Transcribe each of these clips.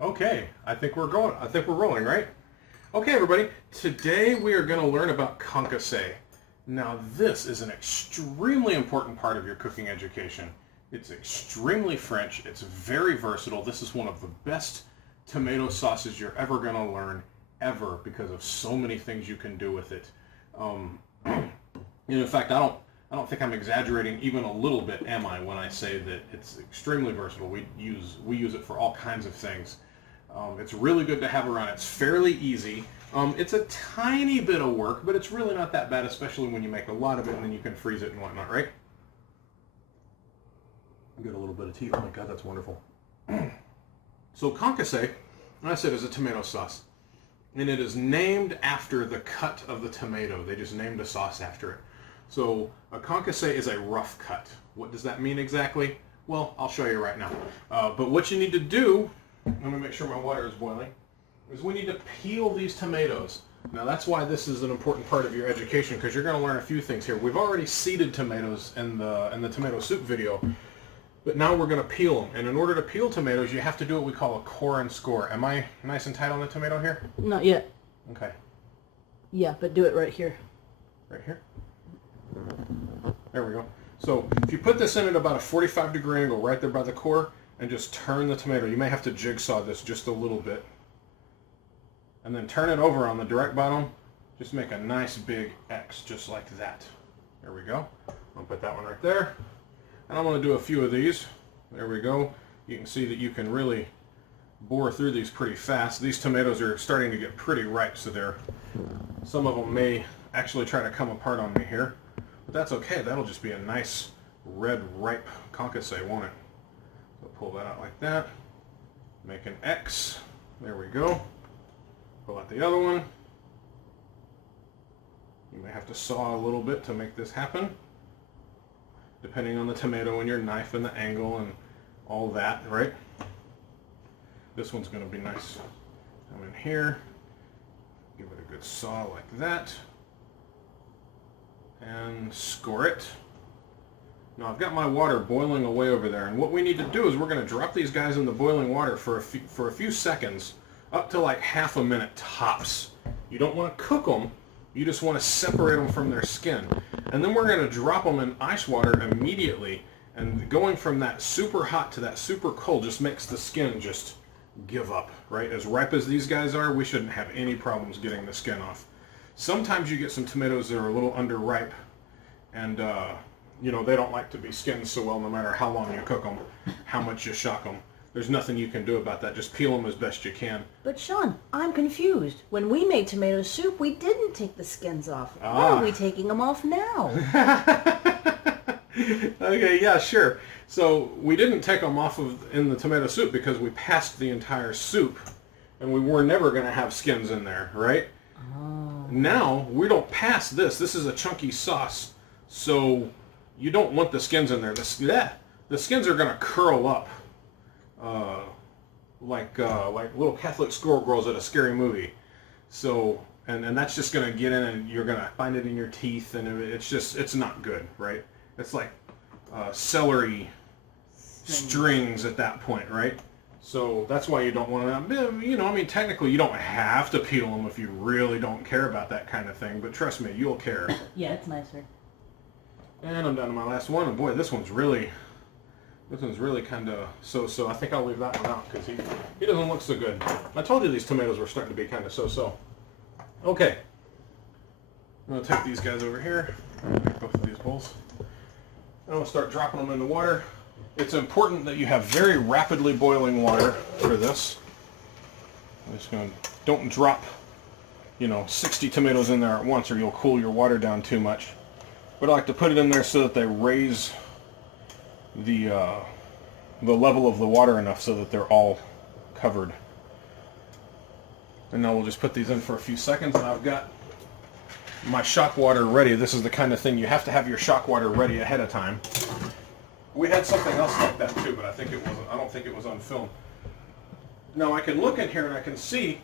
Okay, I think we're rolling, right? Okay, everybody. Today we are going to learn about concasse. Now, this is an extremely important part of your cooking education. It's extremely French. It's very versatile. This is one of the best tomato sauces you're ever going to learn, ever, because of so many things you can do with it. In fact, I don't think I'm exaggerating even a little bit, am I, when I say that it's extremely versatile. We use it for all kinds of things. It's really good to have around. It's fairly easy. It's a tiny bit of work, but it's really not that bad, especially when you make a lot of it and then you can freeze it and whatnot, right? Get a little bit of tea. Oh my God, that's wonderful. So concasse, like I said, is a tomato sauce. And it is named after the cut of the tomato. They just named a sauce after it. So a concasse is a rough cut. What does that mean exactly? Well, I'll show you right now. But what you need to do, let me make sure my water is boiling, is we need to peel these tomatoes. Now that's why this is an important part of your education, because you're going to learn a few things here. We've already seeded tomatoes in the tomato soup video, but now we're going to peel them. And in order to peel tomatoes, you have to do what we call a core and score. Am I nice and tight on the tomato here? Not yet. Okay. Yeah, but do it right here. Right here? There we go. So if you put this in at about a 45-degree angle right there by the core and just turn the tomato, you may have to jigsaw this just a little bit. And then turn it over on the direct bottom. Just make a nice big X just like that. There we go. I'll put that one right there. And I'm going to do a few of these. There we go. You can see that you can really bore through these pretty fast. These tomatoes are starting to get pretty ripe, so some of them may actually try to come apart on me here. But that's okay. That'll just be a nice red ripe concasse, won't it? So pull that out like that. Make an X. There we go. Pull out the other one. You may have to saw a little bit to make this happen, depending on the tomato and your knife and the angle and all that, right? This one's going to be nice. Come in here, give it a good saw like that, and score it. Now I've got my water boiling away over there, and what we need to do is we're going to drop these guys in the boiling water for a few seconds, up to like half a minute tops. You don't want to cook them, you just want to separate them from their skin. And then we're going to drop them in ice water immediately, and going from that super hot to that super cold just makes the skin just give up, right? As ripe as these guys are, we shouldn't have any problems getting the skin off. Sometimes you get some tomatoes that are a little underripe, and they don't like to be skinned so well no matter how long you cook them, how much you shock them. There's nothing you can do about that. Just peel them as best you can. But Sean, I'm confused. When we made tomato soup, we didn't take the skins off. Why are we taking them off now? Okay, yeah, sure. So we didn't take them off in the tomato soup because we passed the entire soup, and we were never going to have skins in there, right? Oh. Now we don't pass this. This is a chunky sauce, so you don't want the skins in there. The skins are going to curl up. Like little Catholic schoolgirls at a scary movie. So, and that's just going to get in, and you're going to find it in your teeth, and it's not good, right? It's like celery strings at that point, right? So that's why you don't want to, technically you don't have to peel them if you really don't care about that kind of thing, but trust me, you'll care. Yeah, it's nicer. And I'm down to my last one, and boy, this one's really kind of so-so. I think I'll leave that one out because he doesn't look so good. I told you these tomatoes were starting to be kind of so-so. Okay. I'm going to take these guys over here. Make both of these bowls. I'm going to start dropping them in the water. It's important that you have very rapidly boiling water for this. I'm just going to, don't drop, 60 tomatoes in there at once or you'll cool your water down too much. But I like to put it in there so that they raise the level of the water enough so that they're all covered. And now we'll just put these in for a few seconds, and I've got my shock water ready. This is the kind of thing you have to have your shock water ready ahead of time. We had something else like that too, but I don't think it was on film. Now I can look in here and I can see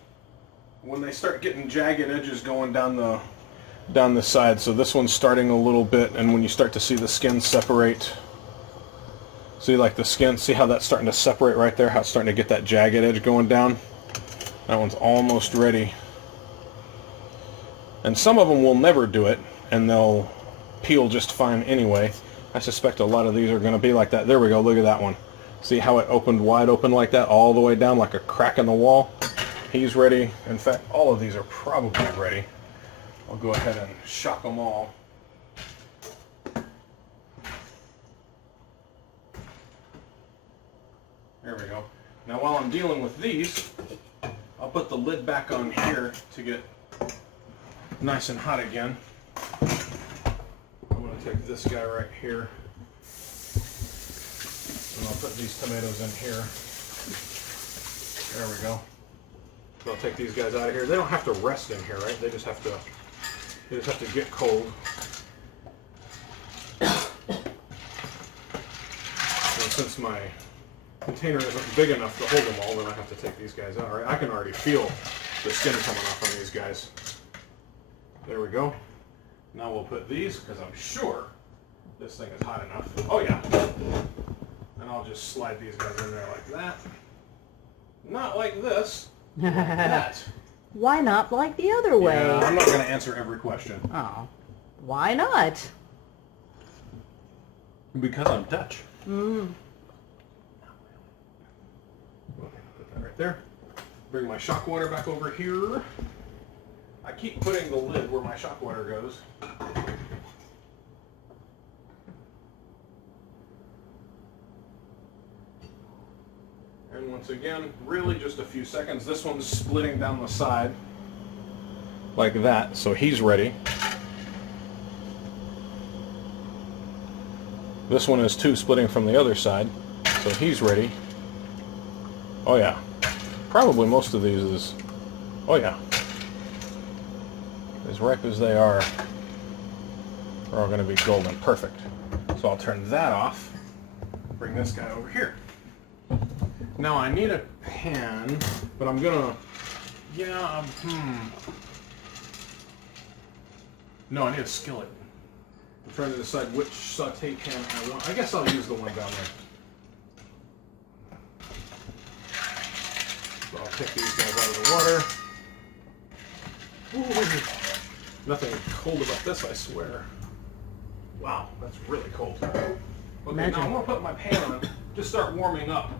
when they start getting jagged edges going down the side. So this one's starting a little bit, and when you start to see the skin separate, See, like the skin, see how that's starting to separate right there? How it's starting to get that jagged edge going down? That one's almost ready. And some of them will never do it, and they'll peel just fine anyway. I suspect a lot of these are going to be like that. There we go, look at that one. See how it opened wide open like that, all the way down like a crack in the wall? He's ready. In fact, all of these are probably ready. I'll go ahead and shock them all. There we go. Now while I'm dealing with these, I'll put the lid back on here to get nice and hot again. I'm going to take this guy right here, and I'll put these tomatoes in here. There we go. So I'll take these guys out of here. They don't have to rest in here, right? They just have to get cold. And since my container isn't big enough to hold them all, then I have to take these guys out. Right? I can already feel the skin coming off on these guys. There we go. Now we'll put these, because I'm sure this thing is hot enough. Oh yeah. And I'll just slide these guys in there like that. Not like this. Like that. Why not like the other way? Yeah, I'm not going to answer every question. Oh. Why not? Because I'm Dutch. Mm. Put that right there. Bring my shock water back over here. I keep putting the lid where my shock water goes. And once again, really just a few seconds. This one's splitting down the side like that, so he's ready. This one is too, splitting from the other side, so he's ready. Oh yeah. Probably most of these is, oh yeah. As ripe as they are all going to be golden. Perfect. So I'll turn that off. Bring this guy over here. Now I need a pan, but I'm gonna, No, I need a skillet. I'm trying to decide which saute pan I want. I guess I'll use the one down there. So I'll take these guys out of the water. Ooh, nothing cold about this, I swear. Wow, that's really cold. Okay, Imagine. now I'm gonna put my pan on, just start warming up.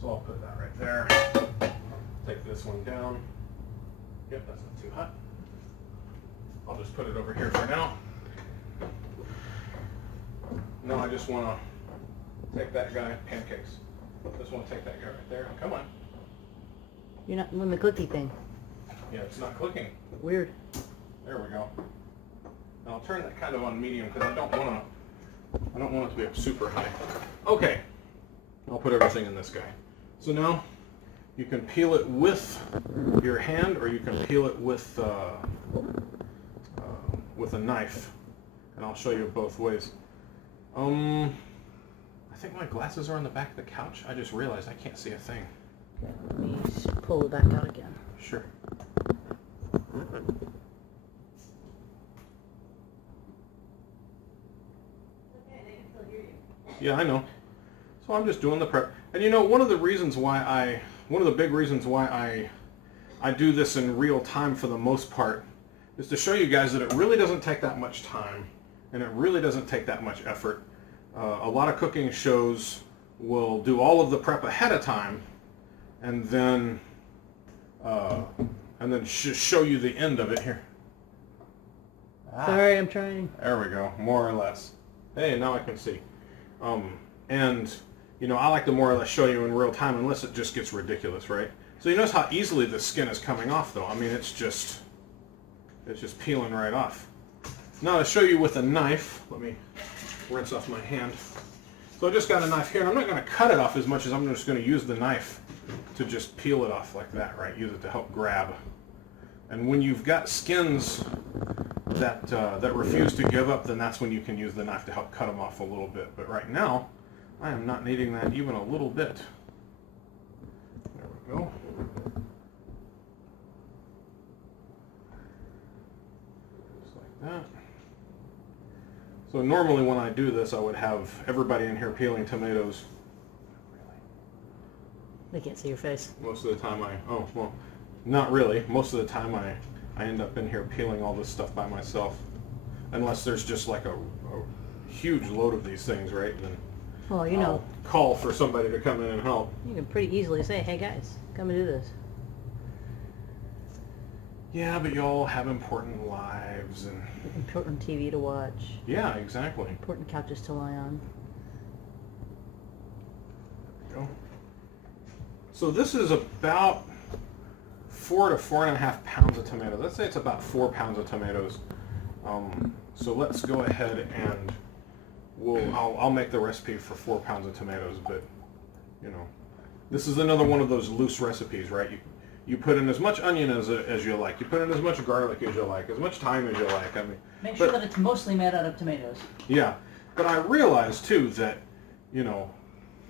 So I'll put that right there. Take this one down. Yep, that's not too hot. I'll just put it over here for now. Now I just want to take that guy, pancakes. Just want to take that guy right there. Come on. You're not doing the cookie thing. Yeah, it's not clicking. Weird. There we go. Now I'll turn that kind of on medium because I don't want it to be up super high. Okay. I'll put everything in this guy. So now you can peel it with your hand, or you can peel it with a knife, and I'll show you both ways. I think my glasses are on the back of the couch. I just realized I can't see a thing. Let me pull it back out again. Sure. Yeah, I know. So I'm just doing the prep. And you know, one of the big reasons why I do this in real time for the most part is to show you guys that it really doesn't take that much time, and it really doesn't take that much effort. A lot of cooking shows will do all of the prep ahead of time, and then show you the end of it here. Sorry, I'm trying. There we go, more or less. Hey, now I can see. And you know, I like to more or less show you in real time, unless it just gets ridiculous, right? So you notice how easily the skin is coming off, though. I mean, it's just peeling right off. Now to show you with a knife, let me rinse off my hand. So I just got a knife here, and I'm not going to cut it off as much as I'm just going to use the knife to just peel it off like that, right? Use it to help grab. And when you've got skins that refuse to give up, then that's when you can use the knife to help cut them off a little bit. But right now, I am not needing that even a little bit. There we go. Just like that. So normally when I do this, I would have everybody in here peeling tomatoes. They can't see your face. Most of the time oh, well, not really. Most of the time I end up in here peeling all this stuff by myself. Unless there's just like a huge load of these things, right? And then Well, you know, I'll call for somebody to come in and help. you can pretty easily say, hey guys, come and do this. Yeah, but y'all have important lives and... Important TV to watch. Yeah, exactly. Important couches to lie on. There we go. So this is about 4 to 4.5 pounds of tomatoes. Let's say it's about 4 pounds of tomatoes. So let's go ahead and I'll make the recipe for 4 pounds of tomatoes, but you know, this is another one of those loose recipes, right? You put in as much onion as you like. You put in as much garlic as you like, as much thyme as you like. I mean, Make sure that it's mostly made out of tomatoes. Yeah, but I realize too that, you know,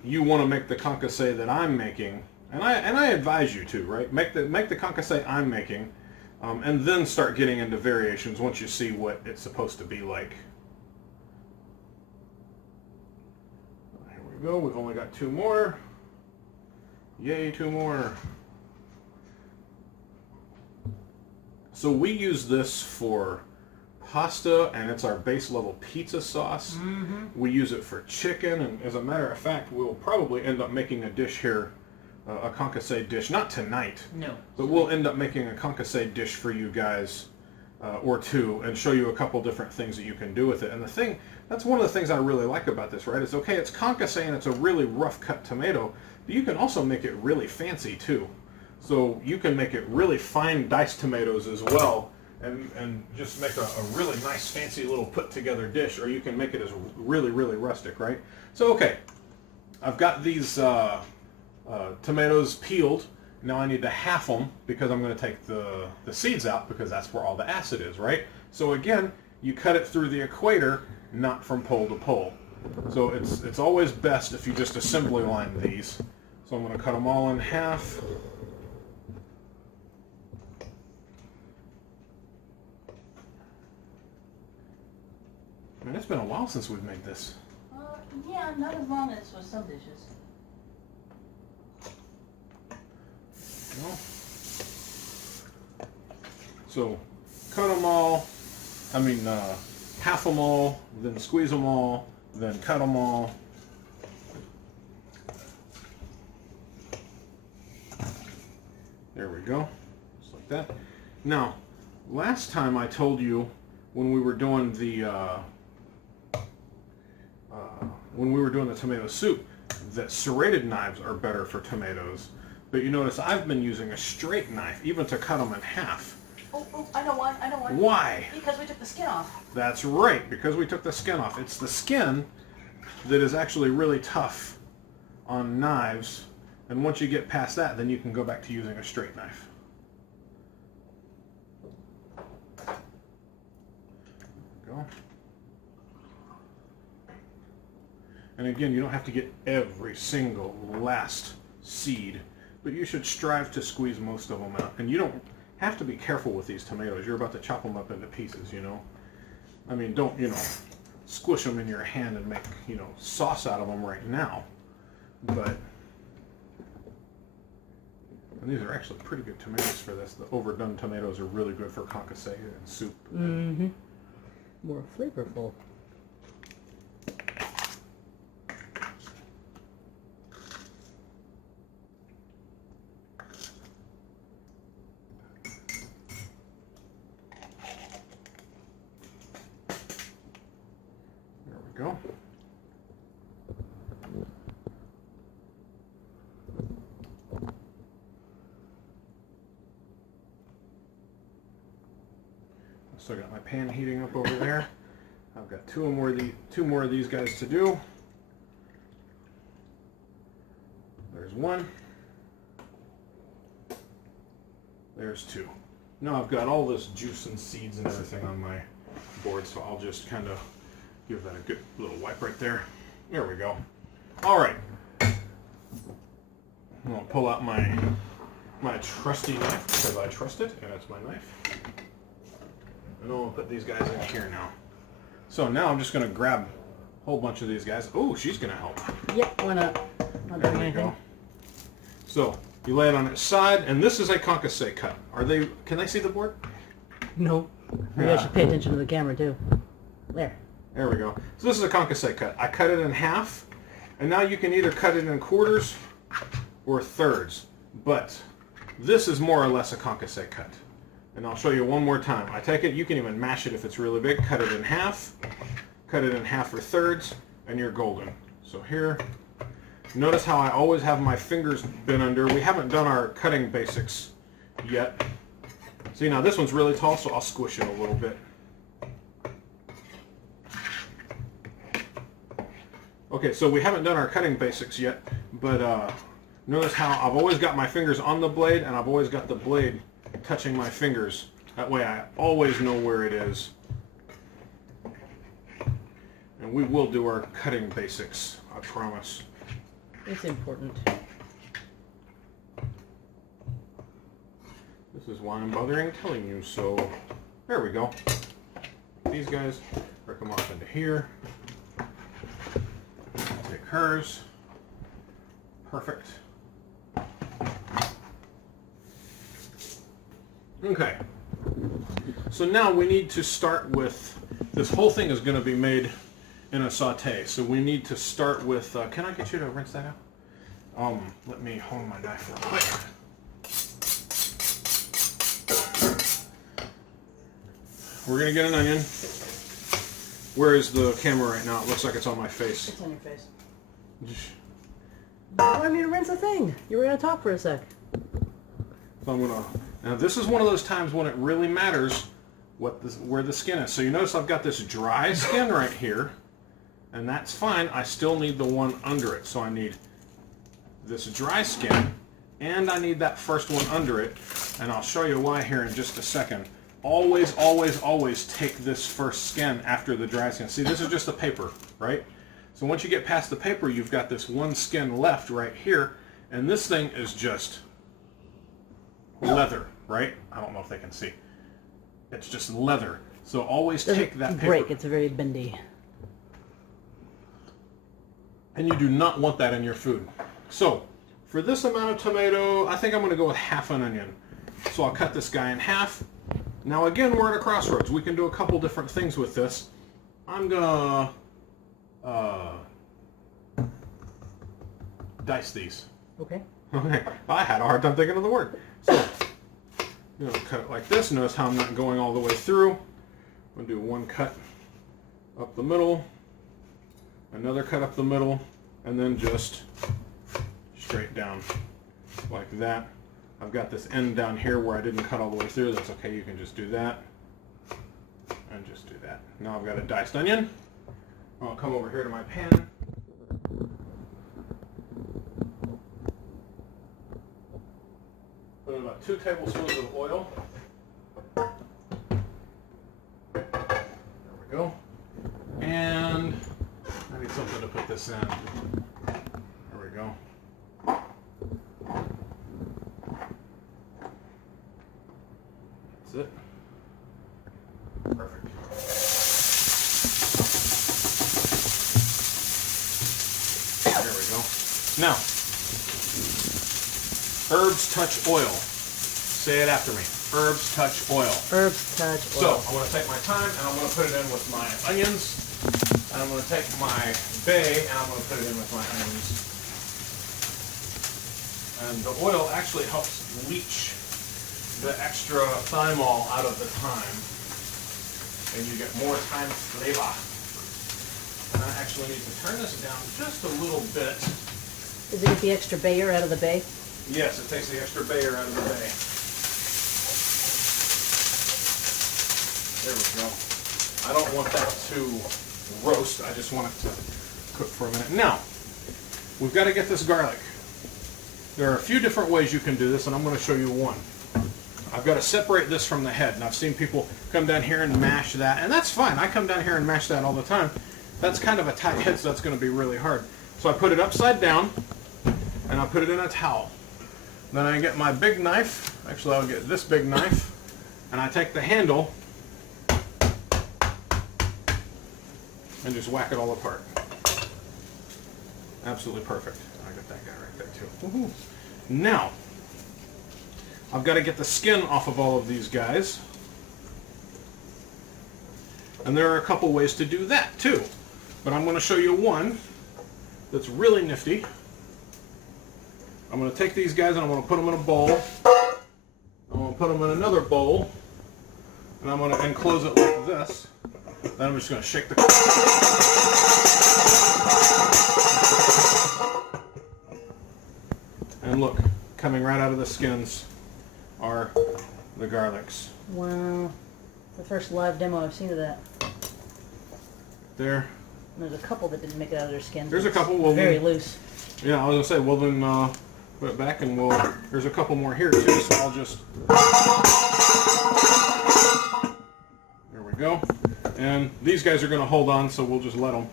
you want to make the concasse that I'm making, and I advise you to, right? Make the concasse I'm making, and then start getting into variations once you see what it's supposed to be like. Here we go. We've only got 2 more. Yay, 2 more. So we use this for pasta, and it's our base level pizza sauce. Mm-hmm. We use it for chicken, and as a matter of fact, we'll probably end up making a dish here, a concasse dish. Not tonight, No. but we'll end up making a concasse dish for you guys, or 2, and show you a couple different things that you can do with it. And that's one of the things I really like about this, right? It's okay, it's concasse, and it's a really rough cut tomato, but you can also make it really fancy too. So you can make it really fine diced tomatoes as well, and just make a really nice fancy little put together dish, or you can make it as really, really rustic, right? So okay, I've got these tomatoes peeled. Now I need to half them because I'm going to take the seeds out, because that's where all the acid is, right? So again, you cut it through the equator, not from pole to pole. So it's always best if you just assembly line these. So I'm going to cut them all in half. Man, it's been a while since we've made this. Yeah, not as long as with some dishes. Well, so cut them all, half them all, then squeeze them all, then cut them all. There we go, just like that. Now, last time I told you when we were doing the tomato soup that serrated knives are better for tomatoes. But you notice I've been using a straight knife, even to cut them in half. Oh, I know why. Why? Because we took the skin off. That's right, because we took the skin off. It's the skin that is actually really tough on knives, and once you get past that, then you can go back to using a straight knife. There we go. And again, you don't have to get every single last seed, but you should strive to squeeze most of them out. And you don't have to be careful with these tomatoes. You're about to chop them up into pieces, you know. I mean, don't, squish them in your hand and make, sauce out of them right now. But, and these are actually pretty good tomatoes for this. The overdone tomatoes are really good for concasse and soup. Mm-hmm. More flavorful. Go. So I got my pan heating up over there. I've got two more of these guys to do. There's one. There's 2. Now I've got all this juice and seeds and everything on my board, so I'll just kind of give that a good little wipe right there. There we go. All right. I'm gonna pull out my trusty knife because I trust it, and it's my knife. And I'm gonna put these guys in here now. So now I'm just going to grab a whole bunch of these guys. Oh, she's going to help. Yep, why not? Not There doing we anything. go. So you lay it on its side, and this is a concasse cut. Can they see the board? No. Maybe I should pay attention to the camera too. There. There we go. So this is a concasse cut. I cut it in half, and now you can either cut it in quarters or thirds. But this is more or less a concasse cut. And I'll show you one more time. I take it, you can even mash it if it's really big, cut it in half or thirds, and you're golden. So here, notice how I always have my fingers bent under. We haven't done our cutting basics yet. See, now this one's really tall, so I'll squish it a little bit. Okay, so we haven't done our cutting basics yet, but notice how I've always got my fingers on the blade, and I've always got the blade touching my fingers. That way I always know where it is. And we will do our cutting basics, I promise. It's important. This is why I'm bothering telling you, so there we go. These guys break them off into here. Take hers. Perfect. Okay. So now we need to start with, this whole thing is going to be made in a saute. So we need to start with, can I get you to rinse that out? Let me hold my knife real quick. We're going to get an onion. Where is the camera right now? It looks like it's on my face. It's on your face. You wanted me to rinse the thing. You were going to talk for a sec. So I'm gonna. Now this is one of those times when it really matters where the skin is. So you notice I've got this dry skin right here, and that's fine. I still need the one under it. So I need this dry skin, and I need that first one under it. And I'll show you why here in just a second. Always, always, always take this first skin after the dry skin. See, this is just the paper, right? So once you get past the paper, you've got this one skin left right here, and this thing is just leather, right? I don't know if they can see. It's just leather. So always take that paper. Break. It's very bendy. And you do not want that in your food. So for this amount of tomato, I think I'm going to go with half an onion. So I'll cut this guy in half. Now again, we're at a crossroads. We can do a couple different things with this. I'm going to dice these. Okay. Okay, I had a hard time thinking of the word. So, I'm going to cut it like this. Notice how I'm not going all the way through. I'm going to do one cut up the middle, another cut up the middle, and then just straight down like that. I've got this end down here where I didn't cut all the way through. That's okay, you can just do that. And just do that. Now I've got a diced onion. I'll come over here to my pan. Put in about 2 tablespoons of oil. There we go. And I need something to put this in. There we go. That's it. Perfect. There we go. Now, herbs touch oil. Say it after me. Herbs touch oil. Herbs touch So oil. I'm going to take my time and I'm going to put it in with my onions. And I'm going to take my bay and I'm going to put it in with my onions. And the oil actually helps leach the extra thymol out of the thyme. And you get more thyme flavor. And I actually need to turn this down just a little bit. Does it get the extra bayer out of the bay? Yes, it takes the extra bayer out of the bay. There we go. I don't want that to roast. I just want it to cook for a minute. Now, we've got to get this garlic. There are a few different ways you can do this, and I'm going to show you one. I've got to separate this from the head, and I've seen people come down here and mash that, and that's fine. I come down here and mash that all the time. That's kind of a tight head, so that's going to be really hard. So I put it upside down, and I put it in a towel. Then I get my big knife. Actually, I'll get this big knife, and I take the handle, and just whack it all apart. Absolutely perfect. I got that guy right there too. Woohoo. Now, I've got to get the skin off of all of these guys. And there are a couple ways to do that too. But I'm going to show you one that's really nifty. I'm going to take these guys and I'm going to put them in a bowl. I'm going to put them in another bowl. And I'm going to enclose it like this. Then I'm just going to shake the... And look, coming right out of the skins are the garlics. Wow. The first live demo I've seen of that. There. And there's a couple that didn't make it out of their skin. There's a couple. Well, very loose. Yeah, I was going to say, well then put it back and there's a couple more here too, so I'll just... There we go. And these guys are going to hold on, so we'll just let them.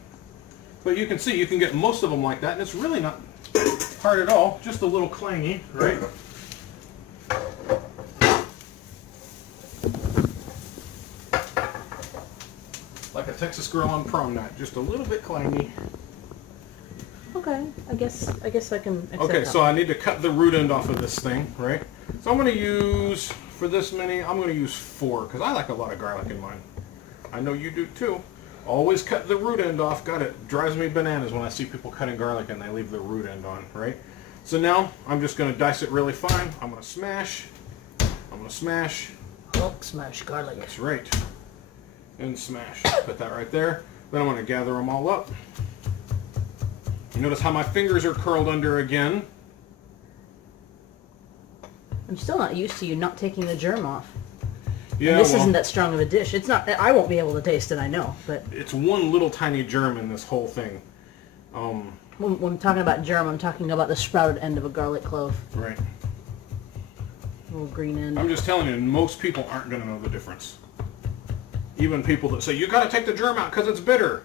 But you can see, you can get most of them like that, and it's really not hard at all, just a little clangy, right? Like a Texas girl on prom night, just a little bit clangy. Okay, I guess I can accept Okay, that. so I need to cut the root end off of this thing, right? So I'm going to use, for this many, I'm going to use 4, because I like a lot of garlic in mine. I know you do too. Always cut the root end off. God, it drives me bananas when I see people cutting garlic and they leave the root end on, right? So now I'm just going to dice it really fine. I'm going to smash. I'm going to smash. Hulk smash garlic. That's right. And smash. Put that right there. Then I'm going to gather them all up. You notice how my fingers are curled under again. I'm still not used to you not taking the germ off. Yeah, And this well, isn't that strong of a dish. It's not. I won't be able to taste it, I know. But it's one little tiny germ in this whole thing. when I'm talking about germ, I'm talking about the sprouted end of a garlic clove. Right. Little green end. I'm just telling you, most people aren't going to know the difference. Even people that say, you got to take the germ out because it's bitter.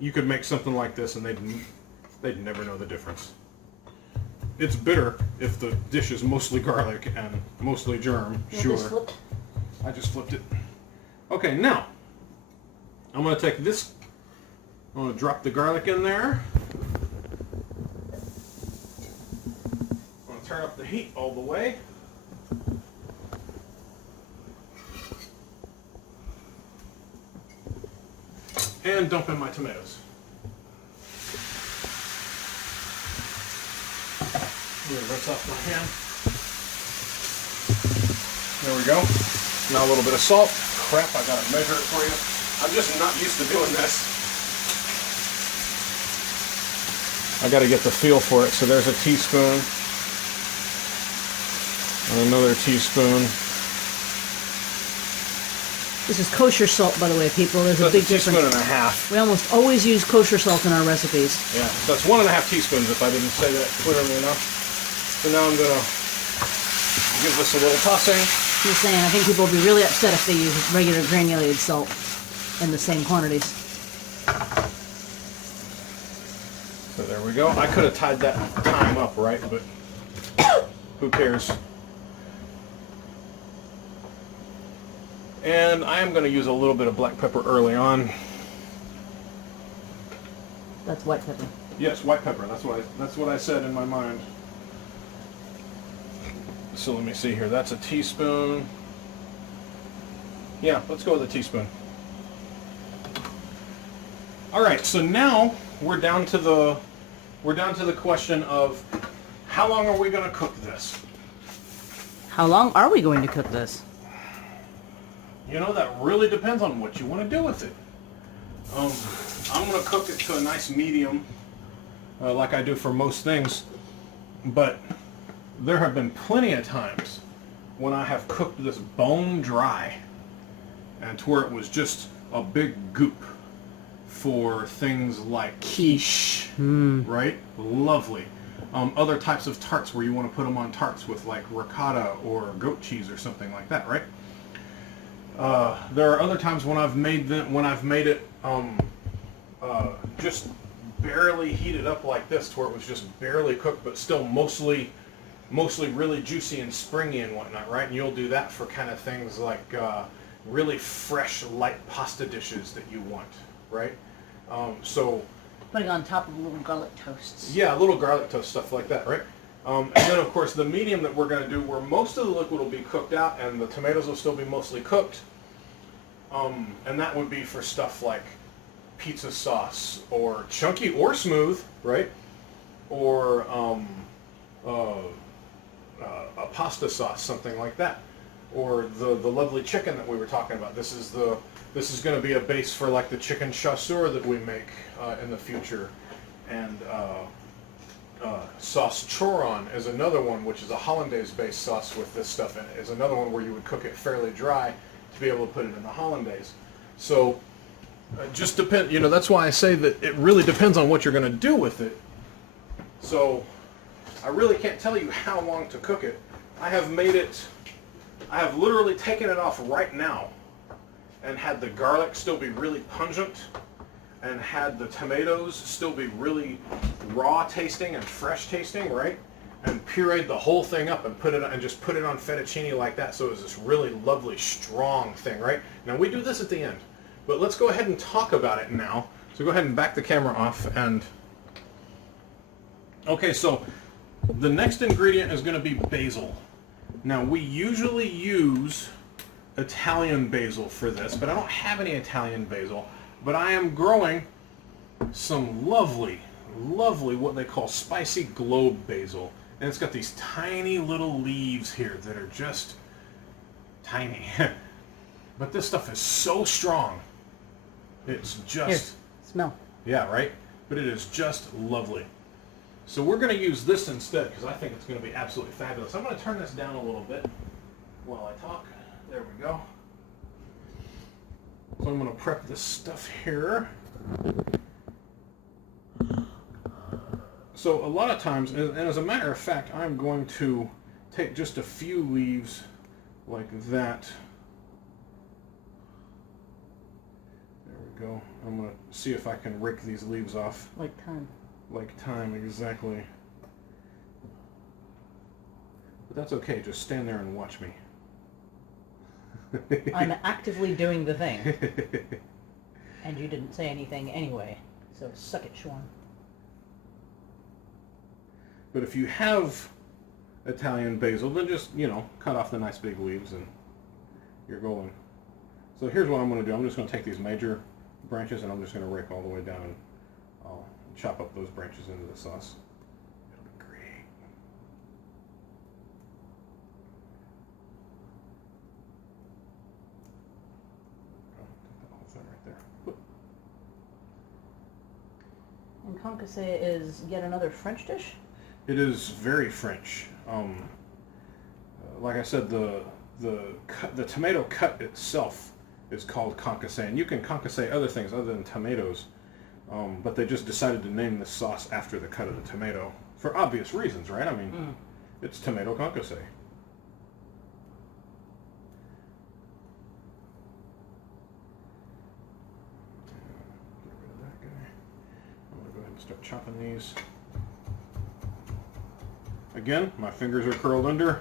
You could make something like this and they'd never know the difference. It's bitter if the dish is mostly garlic and mostly germ, sure. I just flipped it. Okay, now, I'm going to take this, I'm going to drop the garlic in there. I'm going to turn up the heat all the way. And dump in my tomatoes. Rinse off my hand. There we go. Now a little bit of salt. Crap, I gotta measure it for you. I'm just not used to doing this. I gotta get the feel for it. So there's a teaspoon. And another teaspoon. This is kosher salt, by the way, people. There's a big difference. Teaspoon and a half. We almost always use kosher salt in our recipes. Yeah, so that's 1.5 teaspoons if I didn't say that clearly enough. So now I'm gonna give this a little tossing. I'm just saying, I think people will be really upset if they use regular granulated salt in the same quantities. So there we go. I could have tied that time up, right? But who cares? And I am going to use a little bit of black pepper early on. That's white pepper. Yes, white pepper. That's what I said in my mind. So let me see here. That's a teaspoon. Yeah, let's go with a teaspoon. All right. So now we're down to the question of how long are we going to cook this? How long are we going to cook this? You know, that really depends on what you want to do with it. I'm going to cook it to a nice medium, like I do for most things. But there have been plenty of times when I have cooked this bone dry, and to where it was just a big goop for things like quiche, right? Lovely. Other types of tarts where you want to put them on tarts with like ricotta or goat cheese or something like that, right? There are other times when I've made it just barely heated up like this, to where it was just barely cooked, but still mostly really juicy and springy and whatnot, right? And you'll do that for kind of things like really fresh, light pasta dishes that you want, right? So Putting on top of little garlic toasts. yeah, little garlic toast, stuff like that, right? And then of course the medium that we're going to do, where most of the liquid will be cooked out and the tomatoes will still be mostly cooked, and that would be for stuff like pizza sauce, or chunky or smooth, right? Or a pasta sauce, something like that, or the lovely chicken that we were talking about. This is going to be a base for like the chicken chasseur that we make in the future, and sauce choron is another one, which is a hollandaise-based sauce with this stuff in it. Is another one where you would cook it fairly dry to be able to put it in the hollandaise. So just depend. You know, that's why I say that it really depends on what you're going to do with it. So I really can't tell you how long to cook it. I have literally taken it off right now and had the garlic still be really pungent and had the tomatoes still be really raw tasting and fresh tasting, right? And pureed the whole thing up and just put it on fettuccine like that, so it was this really lovely, strong thing, right? Now we do this at the end, but let's go ahead and talk about it now. So go ahead and back the camera off and... Okay, so the next ingredient is going to be basil. Now we usually use Italian basil for this, but I don't have any Italian basil. But I am growing some lovely, what they call spicy globe basil. And it's got these tiny little leaves here that are just tiny. But this stuff is so strong. It's just... Here, smell. Yeah, right? But it is just lovely. So we're going to use this instead because I think it's going to be absolutely fabulous. I'm going to turn this down a little bit while I talk. There we go. So I'm going to prep this stuff here. So a lot of times, and as a matter of fact, I'm going to take just a few leaves like that. There we go. I'm going to see if I can rake these leaves off. Like thyme. Like thyme, exactly. But that's okay, just stand there and watch me. I'm actively doing the thing. And you didn't say anything anyway, so suck it, Sean. But if you have Italian basil, then just, you know, cut off the nice big leaves and you're golden. So here's what I'm going to do. I'm just going to take these major branches and I'm just going to rake all the way down and I'll chop up those branches into the sauce. It'll be great. Take that whole thing right there. Whoop. And concasse is yet another French dish? It is very French. Like I said, the tomato cut itself is called concasse, and you can concasse other things other than tomatoes, but they just decided to name the sauce after the cut of the tomato for obvious reasons, right? I mean, it's tomato concasse. Get rid of that guy. I'm going to go ahead and start chopping these. Again, my fingers are curled under.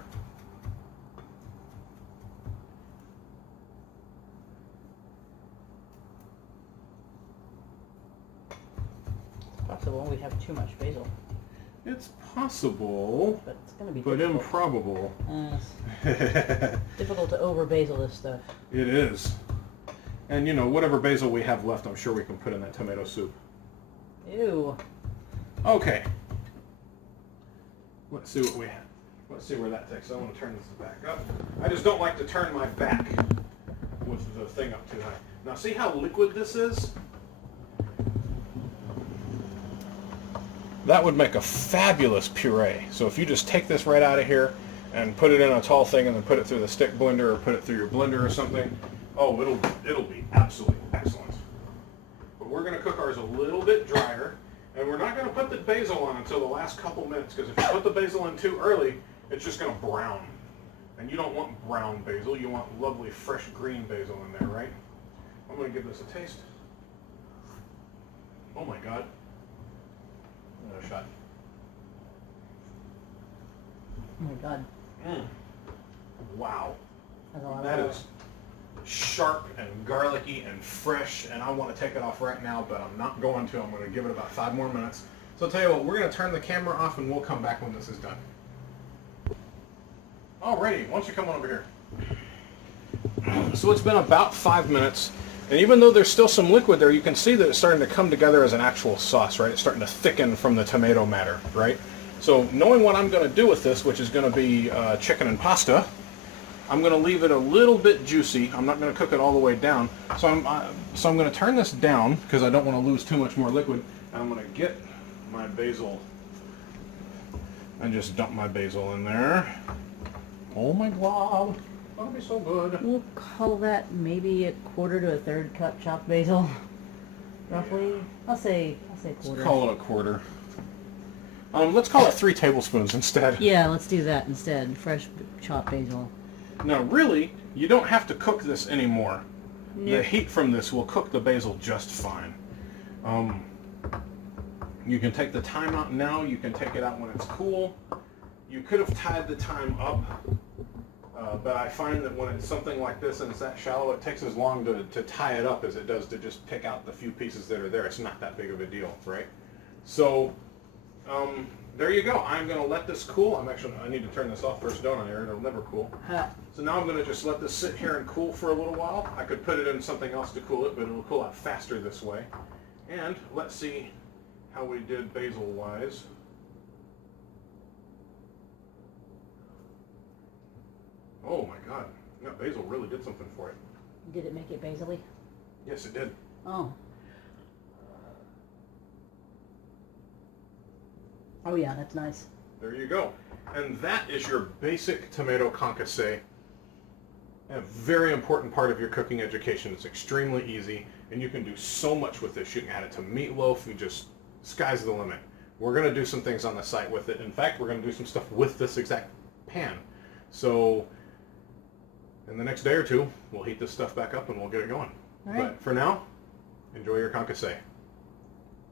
It's possible we have too much basil. It's possible, But it's going to be but difficult. improbable. It's difficult to over basil this stuff. It is. And you know, whatever basil we have left, I'm sure we can put in that tomato soup. Ew. Okay. Let's see what we have. Let's see where that takes. I want to turn this back up. I just don't like to turn my back with the thing up too high. Now see how liquid this is? That would make a fabulous puree. So if you just take this right out of here and put it in a tall thing and then put it through the stick blender or put it through your blender or something, oh, it'll be absolutely excellent. But we're going to cook ours a little bit drier. And we're not going to put the basil on until the last couple minutes, because if you put the basil in too early, it's just going to brown. And you don't want brown basil, you want lovely fresh green basil in there, right? I'm going to give this a taste. Oh my God. Another shot. Oh my God. Wow. That's a lot That of is sharp and garlicky and fresh, and I want to take it off right now, but I'm not going to. I'm going to give it about 5 more minutes. So I'll tell you what, we're going to turn the camera off and we'll come back when this is done. Alrighty, why don't you come on over here. So it's been about 5 minutes, and even though there's still some liquid there, you can see that it's starting to come together as an actual sauce, right? It's starting to thicken from the tomato matter, right? So knowing what I'm going to do with this, which is going to be chicken and pasta, I'm going to leave it a little bit juicy. I'm not going to cook it all the way down. So I'm going to turn this down because I don't want to lose too much more liquid. And I'm going to get my basil and just dump my basil in there. Oh my God, that'll be so good. We'll call that maybe a quarter to a third cup chopped basil, roughly. Yeah. I'll say quarter. Let's call it a quarter. Let's call it 3 tablespoons instead. Yeah, let's do that instead. Fresh chopped basil. Now really, you don't have to cook this anymore. Nope. The heat from this will cook the basil just fine. You can take the time out now, you can take it out when it's cool. You could have tied the time up, but I find that when it's something like this and it's that shallow, it takes as long to tie it up as it does to just pick out the few pieces that are there. It's not that big of a deal, right? So, there you go. I'm going to let this cool. I need to turn this off first, don't I? Or it'll never cool. So now I'm going to just let this sit here and cool for a little while. I could put it in something else to cool it, but it'll cool out faster this way. And let's see how we did basil-wise. Oh my God, that basil really did something for it. Did it make it basil-y? Yes, it did. Oh. Oh yeah, that's nice. There you go. And that is your basic tomato concasse. A very important part of your cooking education. It's extremely easy, and you can do so much with this. You can add it to meatloaf. Sky's the limit. We're going to do some things on the site with it. In fact, we're going to do some stuff with this exact pan. So in the next day or two, we'll heat this stuff back up and we'll get it going. All right. But for now, enjoy your concasse.